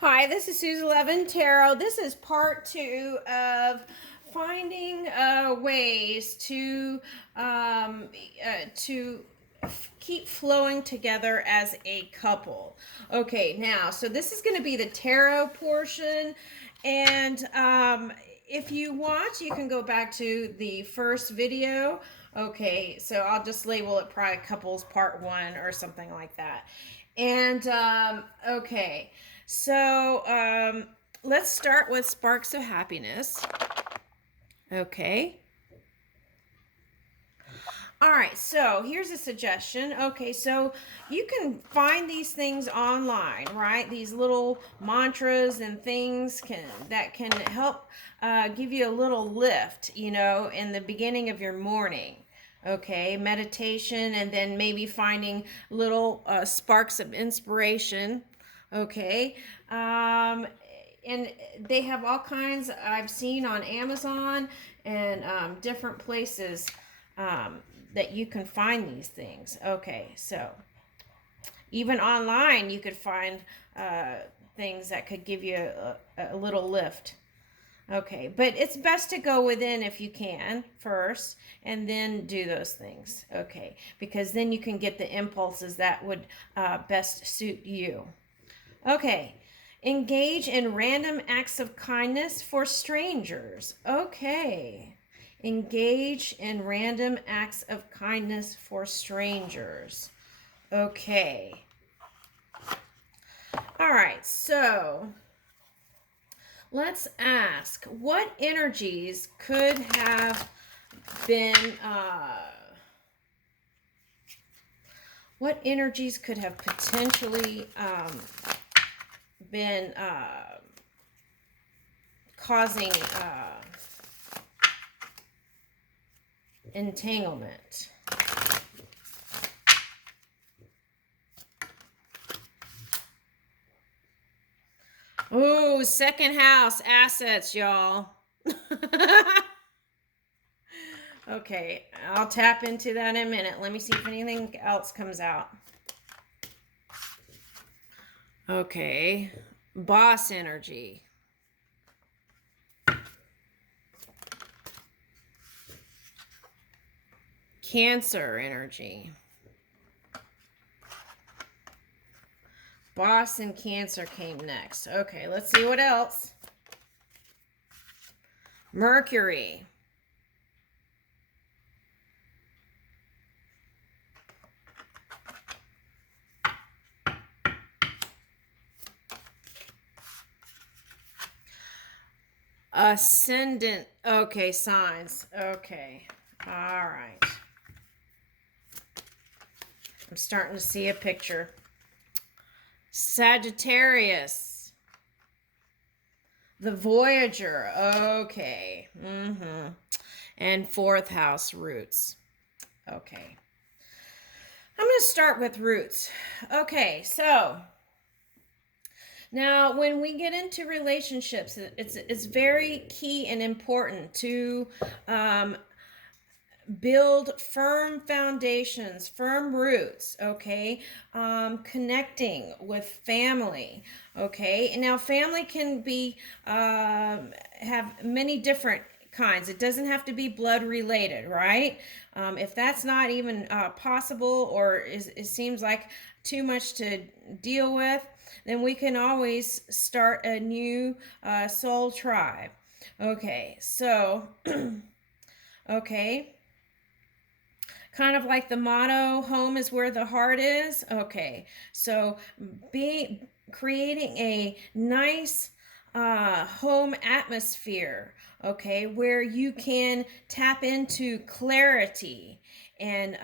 Hi, this is Susan Levin Tarot. This is part 2 of finding ways to keep flowing together as a couple. Okay, now, so this is going to be the tarot portion, and if you want, you can go back to the first video. Okay, so I'll just label it probably couples part 1 or something like that. And okay, so let's start with sparks of happiness. Okay. All right, so here's a suggestion. Okay, so you can find these things online, right? These little mantras and things that can help give you a little lift, in the beginning of your morning. Okay, meditation, and then maybe finding little sparks of inspiration. Okay, and they have all kinds I've seen on Amazon and different places um, that you can find these things. Okay, so even online you could find things that could give you a little lift. Okay, but it's best to go within if you can first and then do those things. Okay, because then you can get the impulses that would best suit you. Okay, engage in random acts of kindness for strangers. Okay, engage in random acts of kindness for strangers. Okay. All right, so let's ask what energies could have been potentially been causing entanglement. Ooh, second house assets, y'all. Okay, I'll tap into that in a minute. Let me see if anything else comes out. Okay, boss energy. Cancer energy. Boss and Cancer came next. Okay, let's see what else. Mercury. Ascendant. Okay, signs. Okay. All right. I'm starting to see a picture. Sagittarius. The Voyager. Okay. And fourth house roots. Okay. I'm going to start with roots. Okay, so now when we get into relationships, it's very key and important to build firm foundations, firm roots. Okay, connecting with family. Okay, and now family can be have many different kinds. It doesn't have to be blood related, right? If that's not even possible, or it seems like too much to deal with, then we can always start a new soul tribe. Okay, so okay, kind of like the motto, home is where the heart is. Okay, so creating a nice home atmosphere, okay, where you can tap into clarity and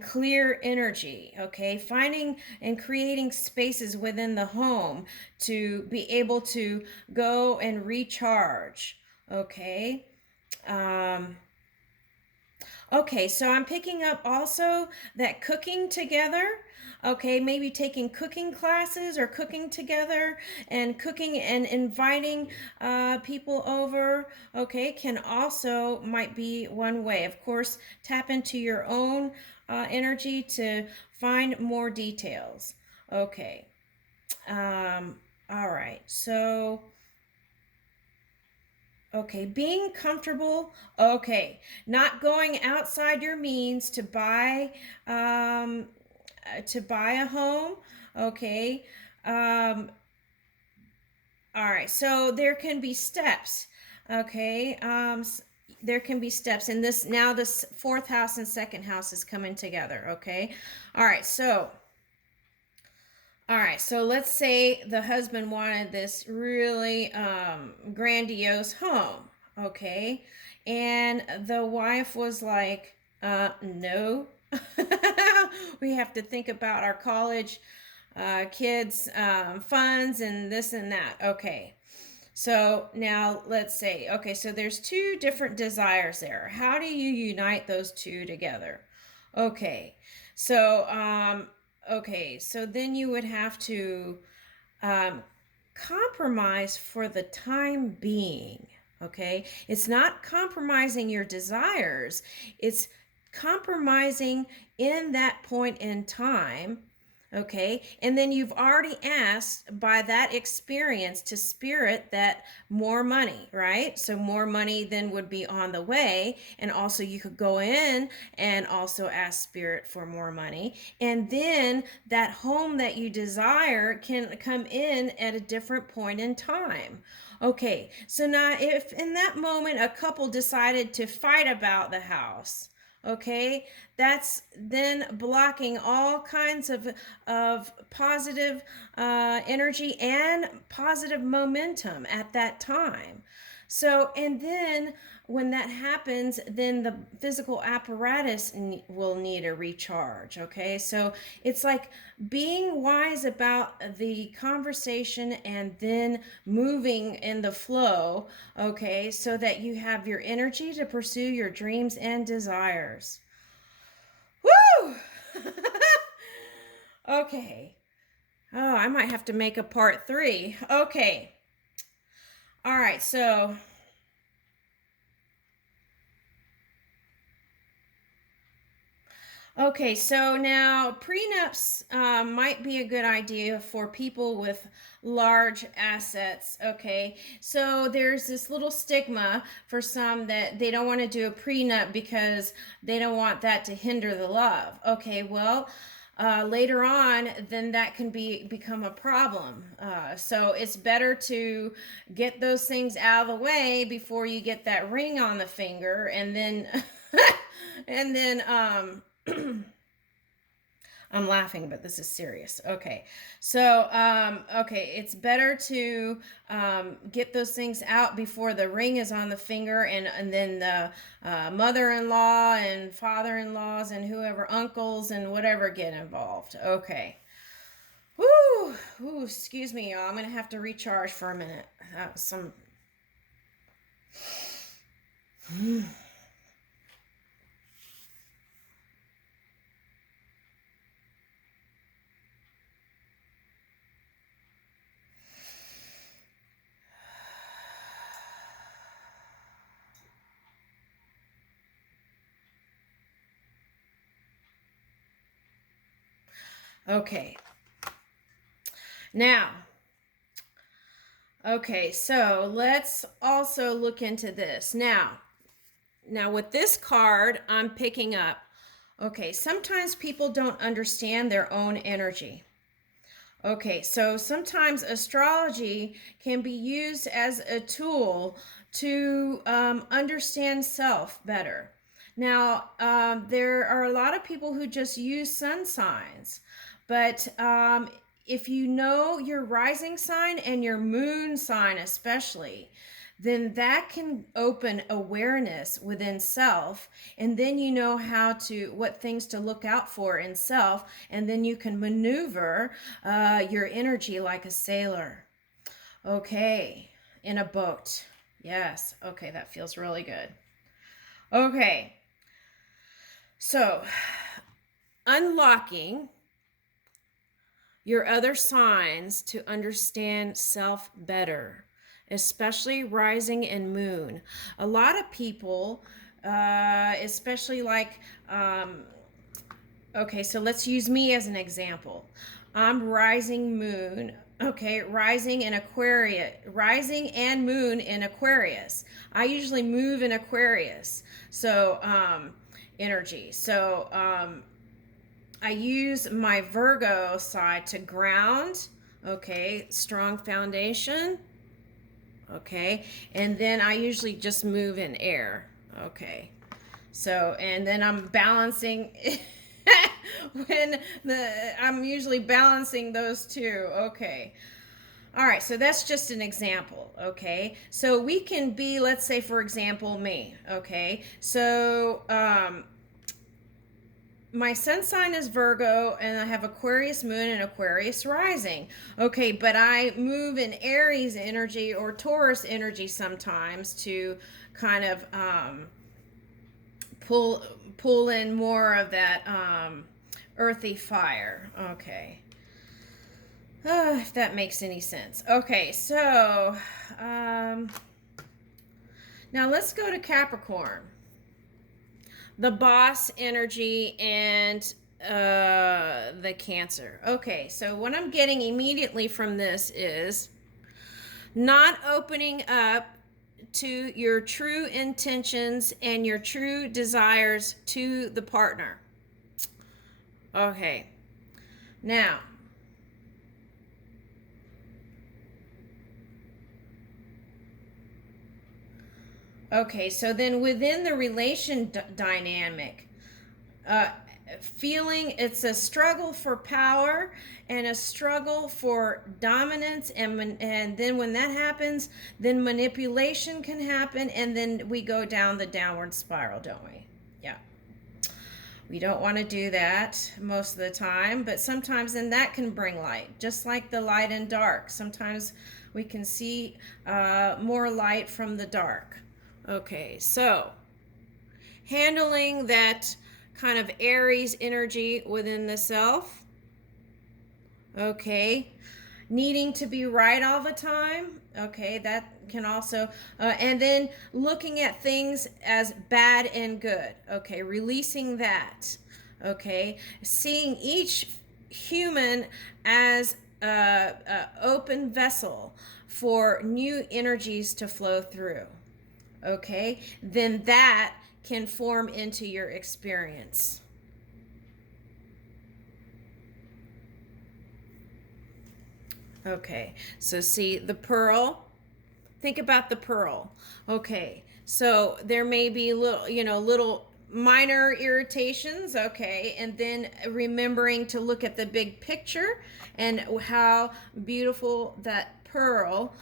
clear energy. Okay, finding and creating spaces within the home to be able to go and recharge. Okay. Okay, so I'm picking up also that cooking together. Okay, maybe taking cooking classes or cooking together and cooking and inviting people over. Okay, can also might be one way. Of course, tap into your own energy to find more details. Okay. All right. So, okay, being comfortable. Okay, not going outside your means to buy a home. Okay. Um, all right. So there can be steps. Okay. There can be steps in this. Now this fourth house and second house is coming together. Okay. All right. So let's say the husband wanted this really grandiose home, okay? And the wife was like, no. We have to think about our college kids' funds and this and that. Okay. So now let's say, okay, so there's two different desires there. How do you unite those two together? Okay. So, so then you would have to um, compromise for the time being. Okay. It's not compromising your desires, it's compromising in that point in time. Okay. And then you've already asked by that experience to spirit that more money, right? So more money then would be on the way. And also you could go in and also ask spirit for more money. And then that home that you desire can come in at a different point in time. Okay. So now if in that moment a couple decided to fight about the house, okay, that's then blocking all kinds of positive energy and positive momentum at that time. So, and then when that happens, then the physical apparatus will need a recharge. Okay, so it's like being wise about the conversation and then moving in the flow. Okay, so that you have your energy to pursue your dreams and desires. Woo! Okay. Oh, I might have to make a part 3. Okay. All right, so okay, so now prenups might be a good idea for people with large assets. Okay, so there's this little stigma for some that they don't want to do a prenup because they don't want that to hinder the love. Okay, well, later on, then that can become a problem. So it's better to get those things out of the way before you get that ring on the finger, and then and then I'm laughing, but this is serious. Okay. So, it's better to get those things out before the ring is on the finger, and then the mother-in-law and father-in-laws and whoever, uncles and whatever get involved. Okay. Woo! Ooh, excuse me, y'all. I'm going to have to recharge for a minute. That was some. Okay. Now, okay, so let's also look into this. Now with this card I'm picking up, okay, sometimes people don't understand their own energy. Okay, so sometimes astrology can be used as a tool to understand self better. Now, there are a lot of people who just use sun signs, but if you know your rising sign and your moon sign, especially, then that can open awareness within self, and then you know what things to look out for in self, and then you can maneuver your energy like a sailor. Okay, in a boat. Yes. Okay, that feels really good. Okay, so unlocking your other signs to understand self better, especially rising and moon. A lot of people, especially like, okay, so let's use me as an example. I'm rising moon. Okay, rising and moon in Aquarius. I usually move in Aquarius, so energy. So I use my Virgo side to ground. Okay, strong foundation. Okay, and then I usually just move in air. Okay, so and then I'm balancing. I'm usually balancing those two. Okay. All right, so that's just an example, okay? So we can be, let's say, for example, me, okay? So my sun sign is Virgo, and I have Aquarius moon and Aquarius rising. Okay, but I move in Aries energy or Taurus energy sometimes to kind of pull in more of that earthy fire. Okay. If that makes any sense. Okay, so now let's go to Capricorn. The boss energy and the Cancer. Okay, so what I'm getting immediately from this is not opening up to your true intentions and your true desires to the partner. Okay, now okay, so then within the dynamic, uh, feeling it's a struggle for power and a struggle for dominance, and then when that happens, then manipulation can happen, and then we go down the downward spiral, don't we? Yeah. We don't want to do that most of the time, but sometimes then that can bring light, just like the light and dark. Sometimes we can see more light from the dark. Okay, so handling that kind of Aries energy within the self. Okay, needing to be right all the time. Okay, that can also, and then looking at things as bad and good. Okay, releasing that. Okay, seeing each human as an open vessel for new energies to flow through. Okay, then that can form into your experience. Okay, so see the pearl. Think about the pearl. Okay, so there may be little minor irritations. Okay, and then remembering to look at the big picture and how beautiful that pearl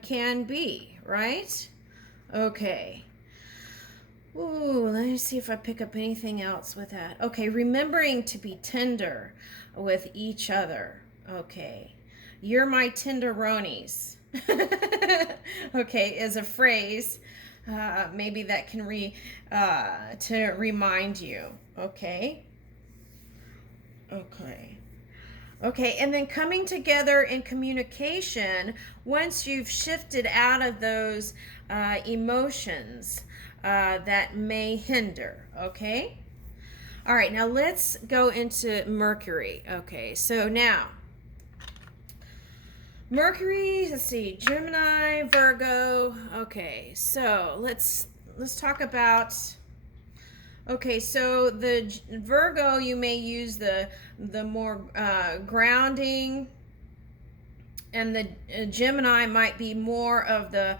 can be, right? Okay. Ooh, let me see if I pick up anything else with that. Okay, remembering to be tender with each other. Okay. You're my tenderonis. Okay, is a phrase. Maybe that can to remind you. Okay. Okay. Okay, and then coming together in communication once you've shifted out of those emotions that may hinder. Okay. All right, now let's go into Mercury. Okay, so now Mercury, let's see, Gemini, Virgo. Okay, so let's talk about. Okay, so the Virgo, you may use the more grounding, and the Gemini might be more of the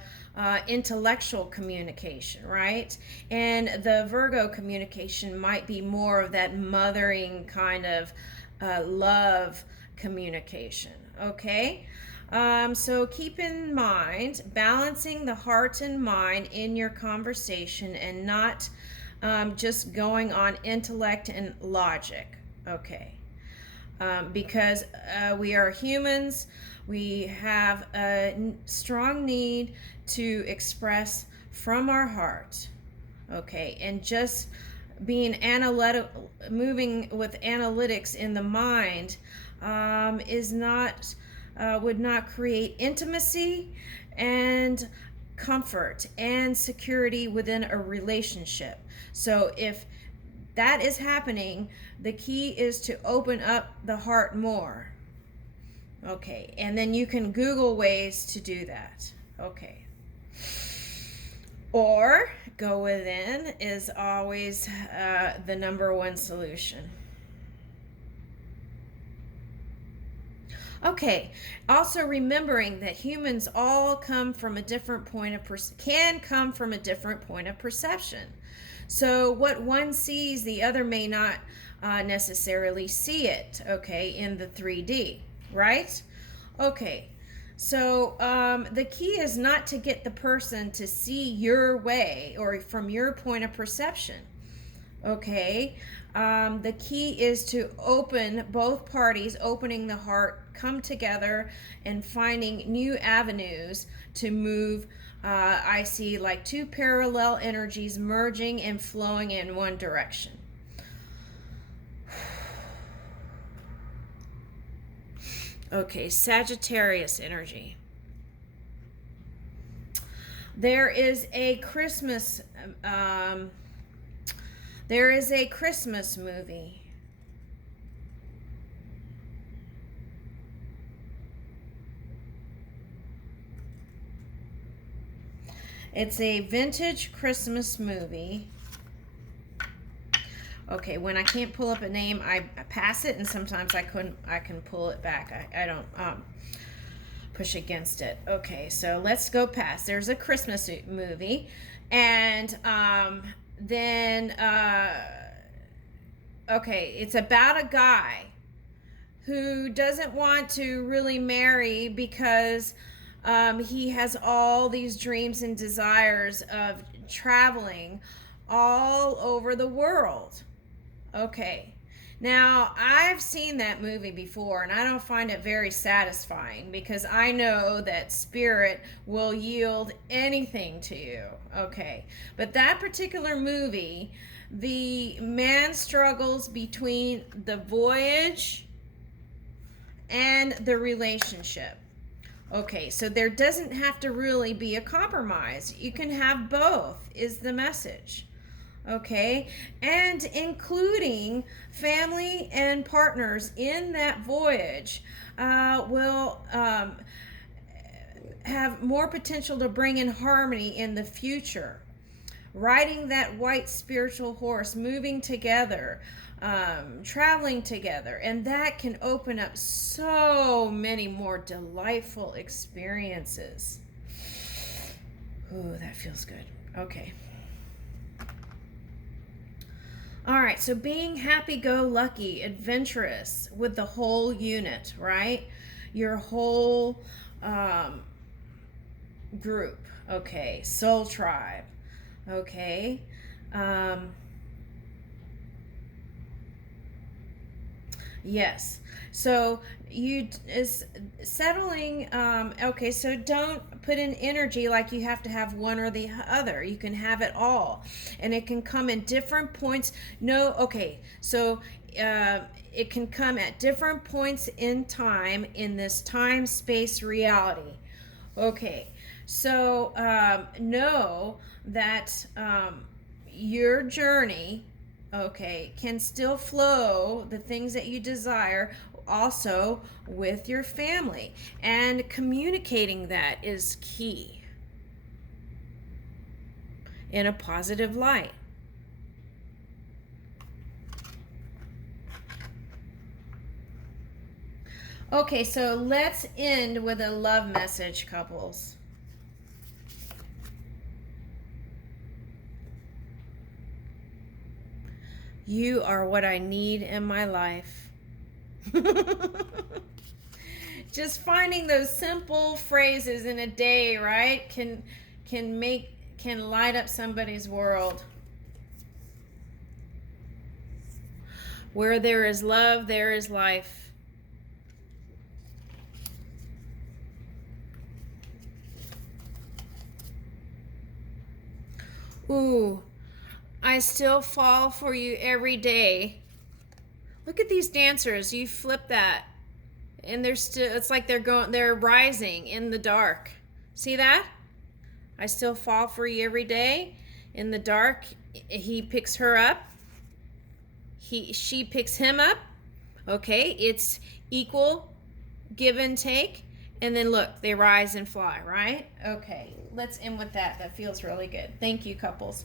intellectual communication, right? And the Virgo communication might be more of that mothering kind of love communication. Okay. So keep in mind balancing the heart and mind in your conversation and not just going on intellect and logic. Okay. Because we are humans, we have a strong need to express from our heart. Okay. And just being analytical, moving with analytics in the mind is not. Would not create intimacy and comfort and security within a relationship. So if that is happening, the key is to open up the heart more. Okay, and then you can Google ways to do that. Okay. Or go within is always the number one solution. Okay, also remembering that humans all come from a different point of can come from a different point of perception. So what one sees, the other may not necessarily see it, okay, in the 3D, right? Okay, so the key is not to get the person to see your way or from your point of perception. Okay, the key is to open both parties, opening the heart, come together and finding new avenues to move. I see like two parallel energies merging and flowing in one direction. Okay, Sagittarius energy. There is a Christmas movie. It's a vintage Christmas movie. Okay, when I can't pull up a name, I pass it, and sometimes I can pull it back. I don't push against it. Okay, so let's go past. There's a Christmas movie, and then okay, it's about a guy who doesn't want to really marry because he has all these dreams and desires of traveling all over the world. Okay. Now, I've seen that movie before, and I don't find it very satisfying because I know that spirit will yield anything to you. Okay. But that particular movie, the man struggles between the voyage and the relationship. Okay, so there doesn't have to really be a compromise. You can have both, is the message. Okay, and including family and partners in that voyage will have more potential to bring in harmony in the future. Riding that white spiritual horse, moving together, traveling together, and that can open up so many more delightful experiences. Ooh, that feels good. Okay. All right, so being happy-go-lucky, adventurous with the whole unit, right? Your whole group, okay? Soul tribe, okay? Yes. So you is settling. Okay. So don't put in energy like you have to have one or the other. You can have it all, and it can come in different points. No. Okay. So it can come at different points in time in this time space reality. Okay. So know that your journey, okay, can still flow the things that you desire also with your family, and communicating that is key in a positive light. Okay, so let's end with a love message, couples. You are what I need in my life. Just finding those simple phrases in a day, right, can light up somebody's world. Where there is love, there is life. Ooh, I still fall for you every day. Look at these dancers. You flip that, and they're still, it's like they're rising in the dark. See that? I still fall for you every day. In the dark, he picks her up. She picks him up. Okay, it's equal give and take, and then look, they rise and fly, right? Okay, let's end with that. That feels really good. Thank you, couples.